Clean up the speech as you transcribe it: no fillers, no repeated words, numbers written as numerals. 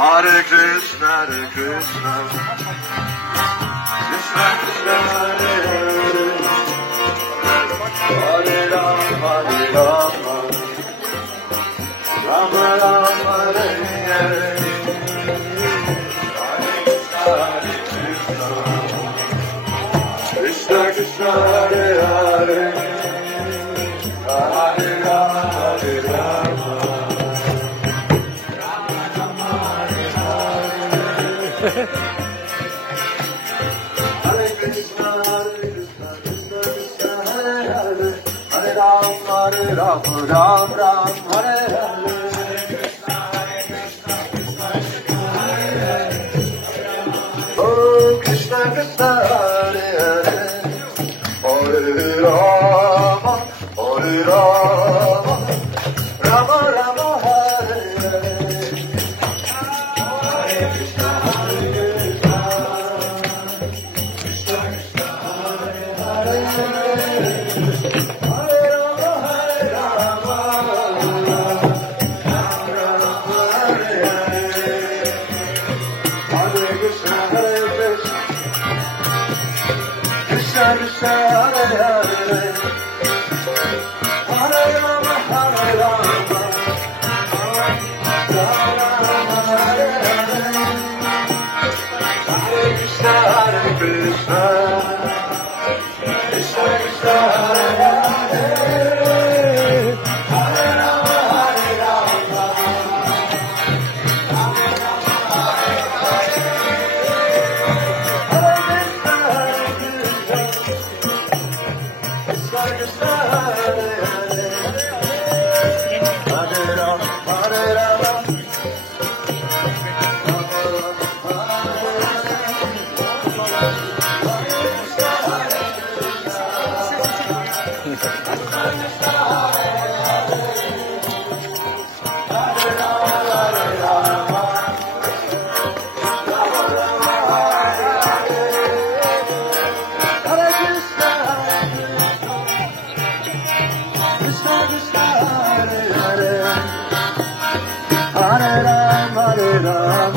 Hare Krishna, Hare Krishna, Krishna Krishna, Hare Hare, Hare Rama, Rama Rama, Hare Hare, Hare Krishna, Krishna Hare Hare, Hare Rama, Hare Rama. Hare Krishna, Krishna Krishna, Hare Hare, Hare Rama, Ram Ram, Hare Hare. Oh Krishna, Krishna, Hare Hare, Hare Rama, Rama Rama, Hare Hare. Krishna, Hare Hare, Hare Rama, Hare Rama, Rama Hare Hare, Hare Krishna, Hare Krishna, Krishna Krishna, Hare Hare, Hare Rama, Hare Rama, Hare Ram, Hare Ram.